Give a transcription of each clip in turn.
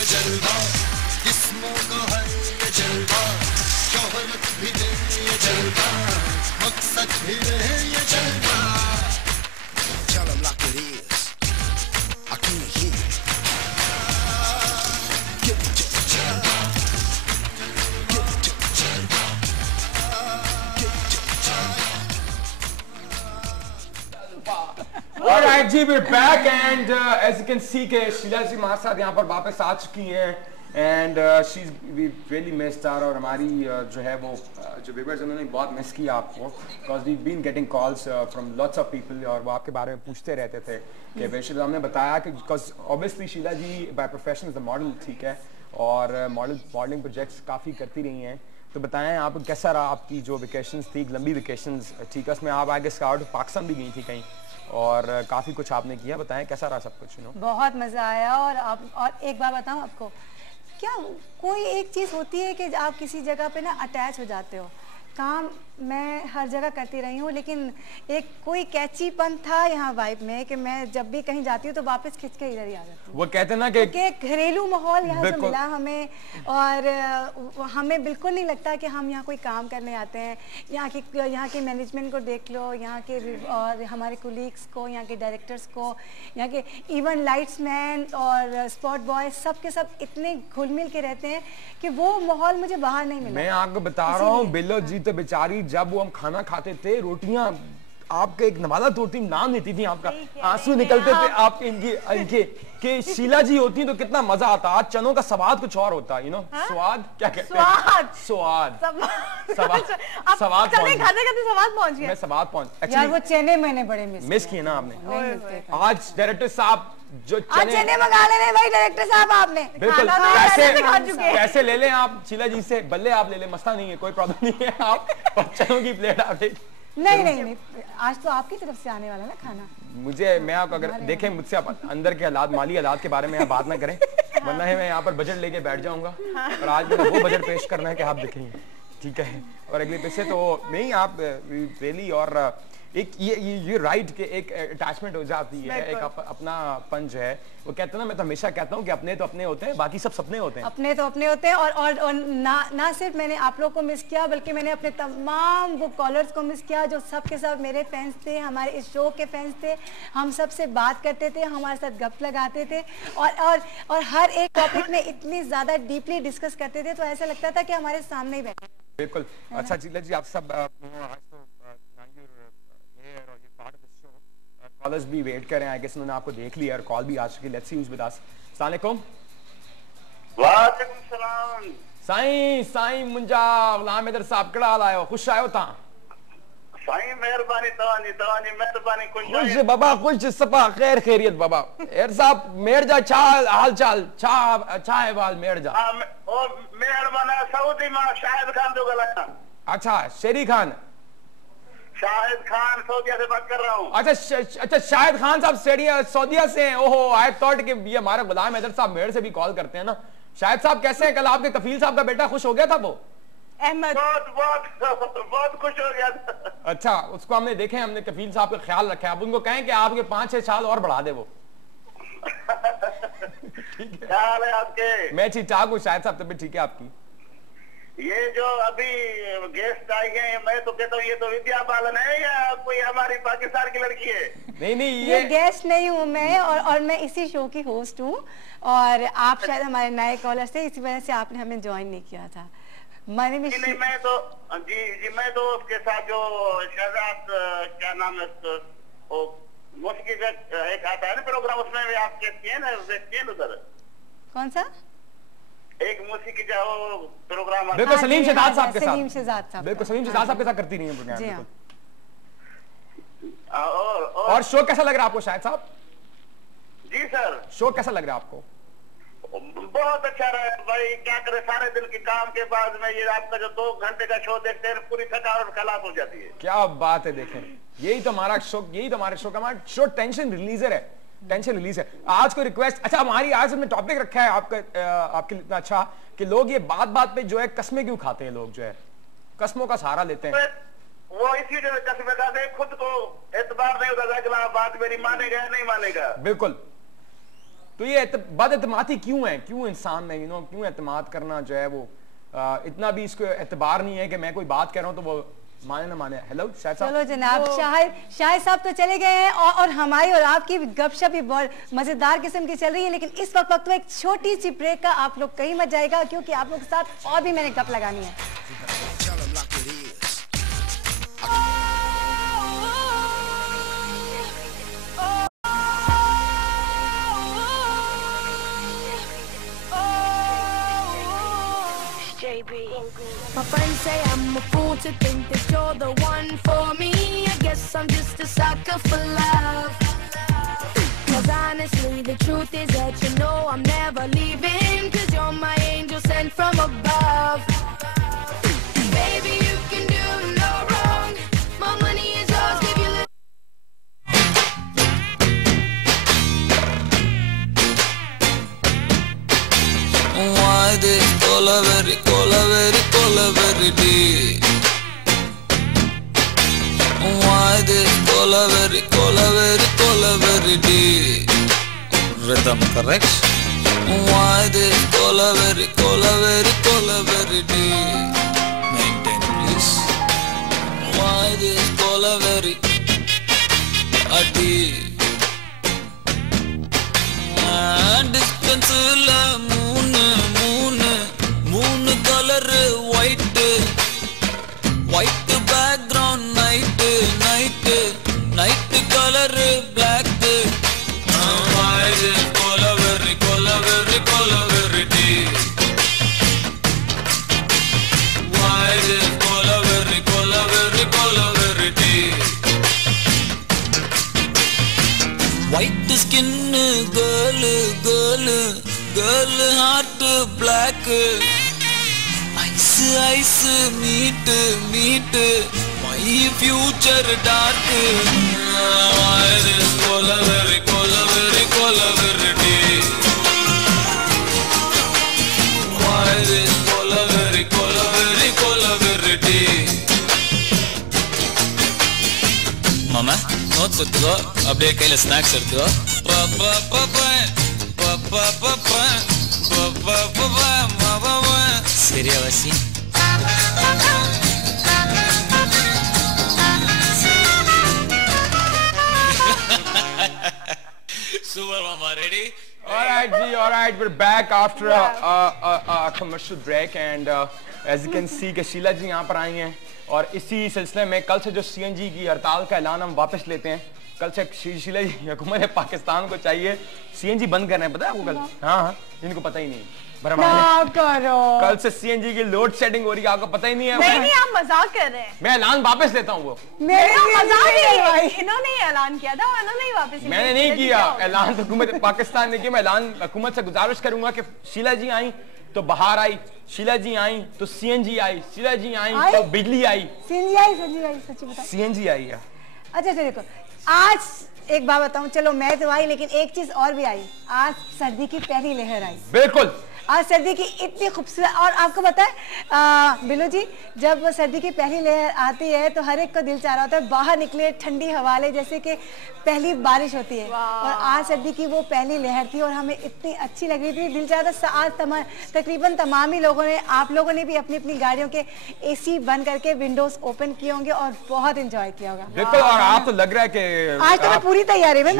ये जलवा, जिस्मों का है ये जलवा, शोहरत भी दे ये जलवा, मकसद भी रहे ये जलवा। Tell them like it is, I can't hear it. Give it to the jलवा, give it to the जलवा, give it to the जलवा। Alright ji, we're back and as you can see कि शीला जी हमारे साथ यहाँ पर वापस आ चुकी हैं and we really missed her और हमारी जो है वो जो viewers उन्होंने बहुत मिस किया आपको because we've been getting calls from lots of people और वो आपके बारे में पूछते रहते थे कि बेशक हमने बताया कि because obviously Sheila ji by profession is a model, ठीक है, और मॉडलिंग प्रोजेक्ट्स काफ़ी करती रही हैं, तो बताएं आप कैसा रहा आपकी जो वेकेशंस थी, लंबी वेकेशंस, ठीक है, उसमें आप आगे स्काउट पाकिस्तान भी गई थी कहीं और काफ़ी कुछ आपने किया, बताएं कैसा रहा सब कुछ? बहुत मज़ा आया। और एक बात बताऊं आपको, क्या कोई एक चीज़ होती है कि आप किसी जगह पे ना अटैच हो जाते हो। काम मैं हर जगह करती रही हूँ, लेकिन एक कोई कैचीपन था यहाँ वाइब में कि मैं जब भी कहीं जाती हूँ तो वापस खिंच के इधर ही आ जाती हूँ। वो कहते हैं ना कि घरेलू माहौल यहाँ से मिला हमें और हमें बिल्कुल नहीं लगता कि हम यहाँ कोई काम करने आते हैं। यहाँ के मैनेजमेंट को देख लो, यहाँ के और हमारे कोलीग्स को, यहाँ के डायरेक्टर्स को, यहाँ के इवन लाइट्समैन और स्पॉट बॉय सब के सब इतने घुल मिल के रहते हैं कि वो माहौल मुझे बाहर नहीं मिला। मैं आपको बता रहा हूँ, बिल्लो जी तो बेचारी जब वो हम खाना खाते थे, रोटियां आपके एक नवाला तोड़ती, नाम लेती थी, आपका आंसू निकलते थे आपके इनके कि शीला जी होती तो कितना मजा आता। आज चनों का स्वाद कुछ और होता, यू नो, स्वाद क्या कहते हैं, स्वाद पहुंच गया। मैं स्वाद पहुंच यार वो चने मैंने बड़े मिस किए ना आपने। आज डायरेक्टर साहब जो चने मंगा लेने भाई डायरेक्टर साहब, आपने बिल्कुल पैसे ले लें आप शीला जी से, बल्ले आप ले लें, मसला नहीं है, कोई प्रॉब्लम नहीं है। आप चनों की प्लेट आप नहीं, आज तो आपकी तरफ से आने वाला ना खाना। मैं आपको अगर देखें, मुझसे आप अंदर के हालात, माली हालात के बारे में बात ना करें, वरना है मैं यहाँ पर बजट लेके बैठ जाऊंगा और आज मैंने वो बजट पेश करना है कि आप देखेंगे, ठीक है। और अगले पैसे तो नहीं, आप रियली और एक ये राइट के एक अटैचमेंट हो जाती है, एक अपना पंच है। वो कहते हैं ना, मैं तो हमेशा कहता हूँ कि अपने तो अपने होते हैं, बाकी सब सपने होते हैं। अपने तो अपने होते हैं और ना सिर्फ मैंने आप लोग को मिस किया, बल्कि मैंने अपने तमाम वो कॉलर्स को मिस किया जो सब के सब मेरे फैंस थे, हमारे इस शो के फैंस थे। हम सब से बात करते थे, हमारे साथ गप लगाते थे और हर एक टॉपिक में इतनी ज्यादा डीपली डिस्कस करते थे, तो ऐसा लगता था कि हमारे सामने ही बैठे। बिल्कुल। अच्छा शीला जी, आप सब कॉलर्स भी वेट कर रहे हैं, आई गेस उन्होंने आपको देख लिया और कॉल भी आ चुकी है। Let's see who is with us. अस्सलाम वालेकुम। वालेकुम सलाम। साईं मुंजा गुलाम हैदर साहब कड़ा हाल आयो, खुश आयो ता? साईं मेहरबानी तवानी मेहरबानी, खुश बाबा, खुश सफा खैर खैरियत बाबा। एर साहब मेरजा छा हाल चाल, छा है वाल मेरजा? ओ मेहरबाना सऊदी मां शाहिद खान जो गलाया। अच्छा, शेरी खान, शाहिद खान सऊदीया से बात कर रहा हूँ। अच्छा शाहिद खान साहब सऊदीया से हैं। ओहो, आई थॉट कि ये हमारे गुलाम हैदर साहब मेरे से भी कॉल करते हैं ना। शाहिद साहब कैसे हैं? कल आपके कफील साहब का बेटा खुश हो गया था वो अहमद, बहुत खुश हो गया था। अच्छा, उसको हमने देखे, हमने कफील साहब का ख्याल रखा है। आप उनको कहें कि आपके 5-6 साल और बढ़ा दे वो। क्या हाल है आपके? मैं ठीक ठाक हूँ शाहिद साहब, तबीयत ठीक है आपकी? ये जो अभी गेस्ट आई गए, मैं तो कहता हूँ ये तो विद्या बालन है या कोई हमारी पाकिस्तान की लड़की है? नहीं ये गेस्ट नहीं हूँ मैं, और मैं इसी शो की होस्ट हूँ और आप शायद हमारे नए कॉलर थे, इसी वजह से आपने हमें ज्वाइन नहीं किया था। मैंने भी नहीं, मैं तो मैं तो उसके साथ जो शहजाद क्या नाम है वो मौसीकी का एक आता है ना प्रोग्राम, उसमें भी आप देखती है ना उधर? कौन सा? एक मौसीकी का वो प्रोग्राम, बिल्कुल सलीम शहजाद साहब के साथ, सलीम शहजाद साहब, बिल्कुल सलीम शहजाद साहब के साथ करती रही है प्रोग्राम। बिल्कुल। और शो कैसा लग रहा है आपको शाहिद साहब? जी सर, शो कैसा लग रहा है आपको? बहुत अच्छा रहा भाई, क्या करे, सारे दिन के काम के बाद में ये आपका जो 2 घंटे का शो देखते हैं, पूरी थकावट खलास हो जाती है। क्या बात है, देखें यही तो हमारा शो, यही तो हमारे शो का हमारा शो टेंशन रिलीजर है, टेंशन रिलीज है। आज को रिक्वेस्ट, अच्छा हमारी आज हमने टॉपिक रखा है आपके लिए इतना अच्छा कि लोग ये बात पे जो है कस्में क्यों खाते हैं, लोग जो है कस्मों का सहारा लेते हैं। वो इसी जो कस्में खाते हैं, खुद को एतबार नहीं होता, अगला बात मेरी मानेगा या नहीं मानेगा। बिल्कुल। तो ये बदएतमादी क्यों है, क्यों इंसान में क्यों एतमाद करना जो है वो इतना भी इसको एतबार नहीं है कि मैं कोई बात कह रहा हूँ तो वो माने ना माने। हेलो शाहिद साहब। चलो जनाब, शाहिद साहब तो चले गए हैं और हमारी और आपकी गपशप भी बहुत मजेदार किस्म की चल रही है, लेकिन इस वक्त तो एक छोटी सी ब्रेक का, आप लोग कहीं मत जाएगा क्योंकि आप लोग के साथ और भी मैंने गप लगानी है। My friends say I'm a fool to think that you're the one for me. I guess I'm just a sucker for love. 'Cause honestly the truth is that you know I'm never leaving, 'cause you're my angel sent from above. Baby, you can do no wrong. My money is yours, give you why this colaveri deep? Why this colaveri deep? Rhythm correct? Why this colaveri deep? Maintain please. Why this colaveri deep? Distance la moon color white background night color black. Why this colaveri deep? Why this colaveri deep? White skin girl heart black. Ice meet my future dark. Why this colaveri deep? Why this colaveri deep? Mama, notes எடுத்துக்கோ, அப்படியே கையில snacks எடுத்துக்கோ. சரியா வாசி? Super mama, ready? Alright G, alright, we're back after a commercial break and as you can see कि शीला जी यहाँ पर आई हैं और इसी सिलसिले में कल से जो CNG की हड़ताल का ऐलान हम वापस लेते हैं। कल से शीला जी हुकूमत पाकिस्तान को चाहिए CNG बंद करना है, पता है आपको कल? हाँ, जिनको पता ही नहीं कल से CNG की लोड शेडिंग हो रही है, आपको पता ही नहीं है? नहीं, आप मजाक कर रहे हैं। मैं ऐलान वापस लेता हूँ वो। इन्होंने ऐलान किया था, इन्होंने ही वापस। मैंने नहीं किया ऐलान, तो हुकूमत पाकिस्तान ने किया। मैं ऐलान हुकूमत से गुजारिश करूंगा कि शीला जी आई तो बाहर आई, शीला जी आई तो CNG आई, शीला जी आई तो बिजली आई, CNG आई सच्ची बता। CNG आई है। अच्छा देखो, आज एक बात बताऊं, चलो मैं तो आई लेकिन एक चीज और भी आई, आज सर्दी की पहली लहर आई। बिल्कुल, आज सर्दी की इतनी खूबसूरत। और आपको पता है बिल्लू जी, जब सर्दी की पहली लहर आती है तो हर एक को दिल चाह रहा होता है बाहर निकले, ठंडी हवा ले, जैसे कि पहली बारिश होती है। और आज सर्दी की वो पहली लहर थी और हमें इतनी अच्छी लग रही थी, दिल चाह रहा था। आज तकरीबन तमाम ही लोगों ने, आप लोगों ने भी अपनी अपनी गाड़ियों के AC बंद करके विंडोज ओपन किए होंगे और बहुत एंजॉय किया होगा। बिल्कुल, और आप तो लग रहा है कि आज तो मैं पूरी तैयारी में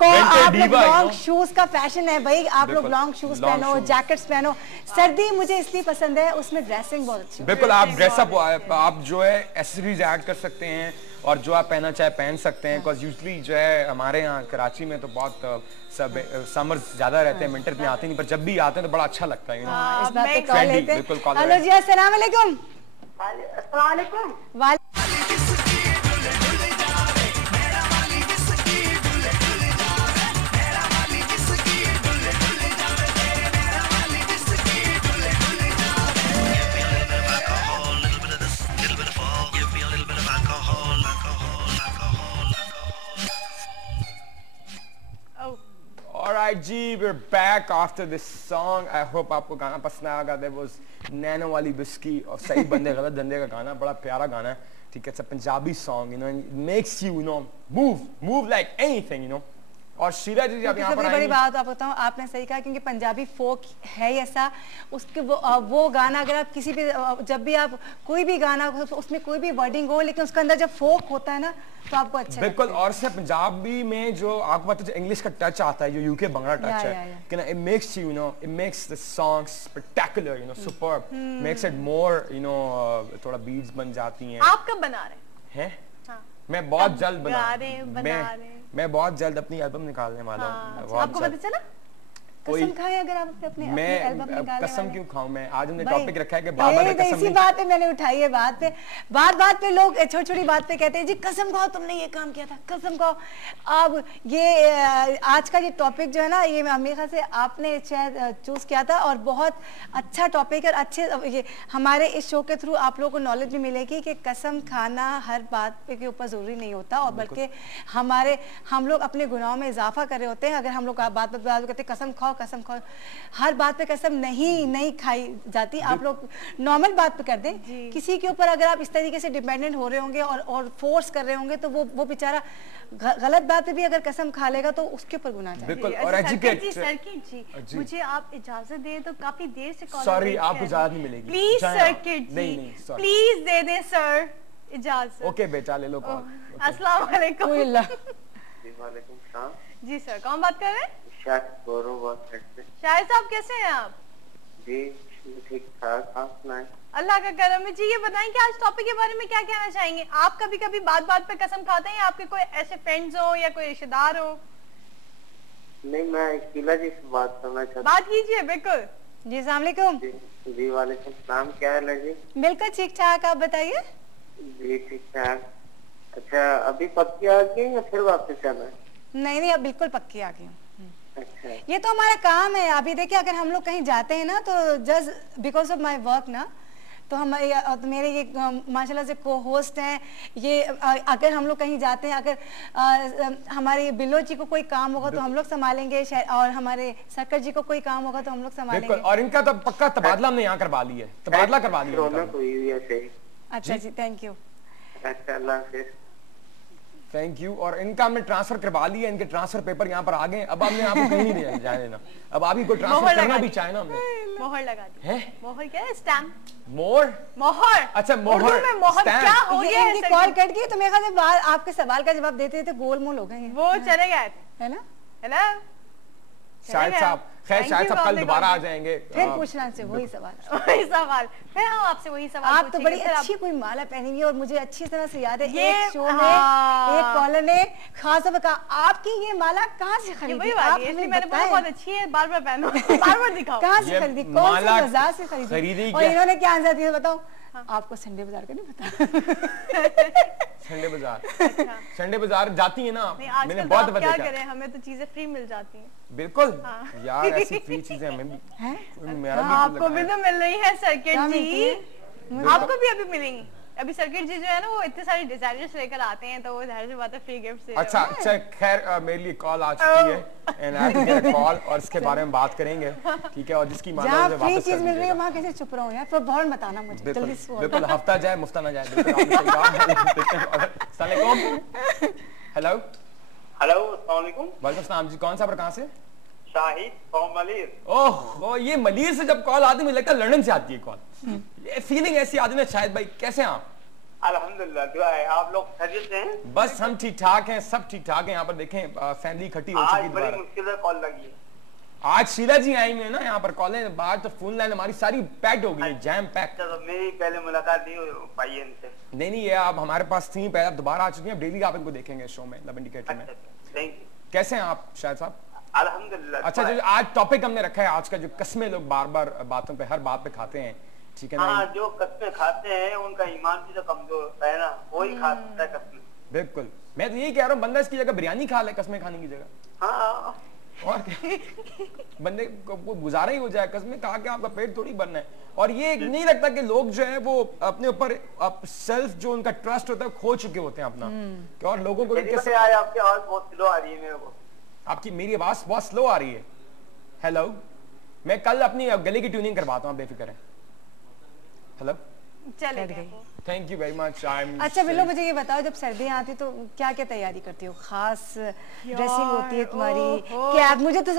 आप लोग लॉन्ग शूज का फैशन है भाई, आप लोग लॉन्ग शूज पहनो, जैकेट्स पहनो। सर्दी मुझे इसलिए पसंद है, उसमें ड्रेसिंग बहुत अच्छी। बिल्कुल, आप ड्रेसअप, आप जो है एक्सेसरीज ऐड कर सकते हैं और जो आप पहनना चाहे पहन सकते हैं। बिकॉज यूजली जो है हमारे यहाँ कराची में तो बहुत सब समर्स ज्यादा रहते हैं, विंटर में आते नहीं, पर जब भी आते हैं तो बड़ा अच्छा लगता है। इस बात पे कॉल लेते हैं। हेलो जी, अस्सलाम वालेकुम। अस्सलाम वालेकुम। Alright G, we're back after this song. I hope आपको गाना पसंद आएगा। There was नैनो वाली बिस्की और सही बंदे गलत धंधे का गाना, बड़ा प्यारा गाना है। ठीक है, it's a Punjabi song, you know, and it makes you, you know, move like anything, you know. और शीला जी आप यहाँ पर सबसे बड़ी बात आप बताऊं, आपने सही कहा, क्योंकि पंजाबी फोक है ही ऐसा, उसके वो गाना अगर आप किसी भी जब भी आप कोई भी गाना उसमें कोई भी वर्डिंग हो, लेकिन उसके अंदर जब फोक होता है ना तो आपको अच्छा बिल्कुल। और से पंजाबी में जो आपको पता है इंग्लिश का टच आता है, जो यूके बंगला टच है, कि ना it makes you know, it makes the songs spectacular, you know, superb, makes it more, you know, थोड़ा बीट्स बन जाती हैं। आप कब बना रहे हैं? मैं बहुत जल्द बना रहे मैं बहुत जल्द अपनी एल्बम निकालने वाला हूँ। आपको पता चला? कसम खाएं अगर आप अपने एल्बम निकालने कसम क्यों खाऊं मैं? आज हमने टॉपिक रखा है कि बाबा ने कसम इसी बात पे मैंने उठाई है, बात पे लोग छोटी छोटी बात पे कहते हैं जी कसम खाओ तुमने ये काम किया था, कसम खाओ। अब ये आज का ये टॉपिक जो है ना, ये मेरे ख्याल से आपने शायद चूज किया था, और बहुत अच्छा टॉपिक है। अच्छे ये हमारे इस शो के थ्रू आप लोगों को नॉलेज भी मिलेगी कि कसम खाना हर बात पे के ऊपर जरूरी नहीं होता, और बल्कि हम लोग अपने गुनाहों में इजाफा कर रहे होते हैं अगर हम लोग बात कहते हैं कसम खाओ कसम खाओ। हर बात पे कसम नहीं खाई जाती। आप लोग नॉर्मल बात पे कर दें, किसी के ऊपर अगर आप इस तरीके से डिपेंडेंट हो रहे होंगे और फोर्स कर रहे होंगे तो वो बेचारा गलत बात पे भी अगर कसम खा लेगा तो उसके ऊपर गुनाह जाएगा। बिल्कुल। और एजुकेट सर्किट जी, मुझे आप इजाजत दें तो काफी देर से कॉल, सॉरी आप इजाजत नहीं मिलेगी प्लीज सर्किट जी, प्लीज दे दें सर इजाजत। ओके बेटा ले लो कॉल। अस्सलाम वालेकुम। वालेकुम सलाम जी सर, कौन बात कर रहे हैं? शाहिद साहब कैसे हैं आप? जी ठीक ठाक, आप सुनाएं? अल्लाह का करम है जी। ये बताएं कि आज टॉपिक के बारे में क्या कहना चाहेंगे? आप कभी कभी बात पे कसम खाते हैं, आपके कोई ऐसे फ्रेंड्स हो या कोई रिश्तेदार हो? नहीं, मैं शीला जी से बात करना चाहता हूँ। बात कीजिए। बिल्कुल जी, अस्सलाम वालेकुम। जी वालेकुम सलाम, क्या हाल है जी? बिल्कुल ठीक ठाक, आप बताइए। जी ठीक ठाक। अच्छा, अभी पक्की आ गई या फिर वापस आना है? नहीं, अब बिल्कुल पक्की आ गई हूँ। अच्छा, ये तो हमारा काम है। अभी देखिए, अगर हम लोग कहीं जाते हैं ना तो just because of my work ना, तो हम मेरे ये माशाल्लाह से को होस्ट हैं ये, अगर हम लोग कहीं जाते हैं, अगर हमारे बिल्लो जी को कोई काम होगा तो हम लोग संभालेंगे, और हमारे सरकर जी को कोई काम होगा तो हम लोग संभालेंगे। और इनका तो पक्का तबादला हमने यहाँ करवा लिया है, तबादला करवा लिया। अच्छा जी, थैंक यू। अच्छा, अल्लाह हाफिज़। Thank you. और इनका हमने ट्रांसफर करवा लिया, इनके ट्रांसफर पेपर यहाँ पर आ गए। अब हमने आपको कहीं नहीं जाने देना। अब आप ही को ट्रांसफर करना भी चाहे ना, हमने मोहर लगा दी है। मोहर क्या है? स्टैम्प। मोहर। अच्छा, मोहर क्या हो गया? इनकी कॉल कट गई तो मेरे ख्याल से आपके सवाल का जवाब देते थे गोलमोल हो गए, वो चले गए है ना? शायद साहब, खैर शायद साहब कल दोबारा आ जाएंगे, फिर पूछना से वही सवाल मैं आपसे वही सवाल। आप तो बड़ी अच्छी कोई माला पहनी हुई, और मुझे अच्छी तरह से याद है एक शो में एक कॉलर ने खास तौर पर कहा आपकी ये माला कहाँ से खरीदी? मैंने बोला बहुत अच्छी है, बार बार पहनो, बार बार दिखाओ। कहाँ से खरीदी, कौन से बाजार से खरीदी? और इन्होंने क्या आंसर दिया बताओ? आपको संडे बाजार का नहीं पता? संडे बाजार, संडे बाजार जाती है ना? मैंने बहुत क्या करें, हमें तो चीजें फ्री मिल जाती हैं। बिल्कुल यार, ऐसी फ्री चीजें हमें भी आपको भी तो मिल रही है सर्किट जी, आपको भी अभी मिलेंगी। अभी सर्किट जी जो है ना, वो इतने सारे डिजाइनर्स लेकर आते हैं, तो वो जाहिर सी बात है फ्री गिफ्ट से। अच्छा, खैर मेरे लिए कॉल आ चुकी है and I get a call, और इसके बारे में बात करेंगे, ठीक है? और जिसकी माला मुझे वापस चीज मिल रही है वहां कैसे चुप रहा हूं यार? तो बहुत बताना मुझे जल्दी से। बिल्कुल, हफ्ता जाए मुफ्ता ना जाए। बिल्कुल आपने सही कहा। अस्सलाम वालेकुम। हेलो अस्सलाम वालेकुम। वालेकुम सलाम जी, कौन सा पर कहां से? शाहिद फ्रॉम मलीर। ओह, ये मलीर से जब कॉल आती है मुझे लगता है लंदन से आती है कॉल। ये फीलिंग ऐसी आती है। शाहिद भाई कैसे हैं आप? अल्हम्दुलिल्लाह, दुआ है। आप लोग खैरियत से हैं? बस हम ठीक ठाक हैं, सब ठीक ठाक है। यहाँ पर देखें फैमिली इकट्ठी हो चुकी है। बड़ी मुश्किल से कॉल लगी। आज शीला जी आई हुई है ना यहाँ पर कॉलेज, बाहर तो फोन लाइन हमारी सारी पैक्ड हो गई है, जैम पैक्ड। तो मेरी पहले मुलाकात नहीं हो पाई इनसे। नहीं, ये आप हमारे पास थी पहले, अब दोबारा आ चुकी हैं। डेली आप इनको देखेंगे शो में, लब इंडिकेटर में। Thank you. कैसे हैं आप शाहिद साहब? अल्हम्दुलिल्लाह। अच्छा, जो आज टॉपिक हमने रखा है आज का, जो कस्में लोग बार बार बातों पे, हर बात पे खाते हैं, ठीक है ना? हाँ, जो कस्में खाते हैं उनका ईमान भी तो कमजोर है ना, वही खाता है कस्में। बिल्कुल, मैं तो यही कह रहा हूँ, बंदा इसकी जगह बिरयानी खा ले कस्में खाने की जगह। हाँ, और बंदे को गुजारा ही हो जाए, कस्में खा के आपका पेट थोड़ी भरना है। और ये नहीं लगता कि लोग जो है वो अपने ऊपर सेल्फ जो उनका ट्रस्ट होता है खो चुके होते हैं अपना। और लोगों को कैसे आज आपकी आवाज बहुत स्लो आ रही है मेरे को। आपकी मेरी आवाज बहुत स्लो आ रही है। हेलो, मैं कल अपनी गले की ट्यूनिंग करवाता हूँ, आप बेफिक्र हैं। हेलो, चले गए। Thank you very much. अच्छा बिल्लो, मुझे ये बताओ, जब सर्दियाँ आती तो क्या क्या तैयारी करती हो? खास ड्रेसिंग होती है तुम्हारी? कैप, मुझे तो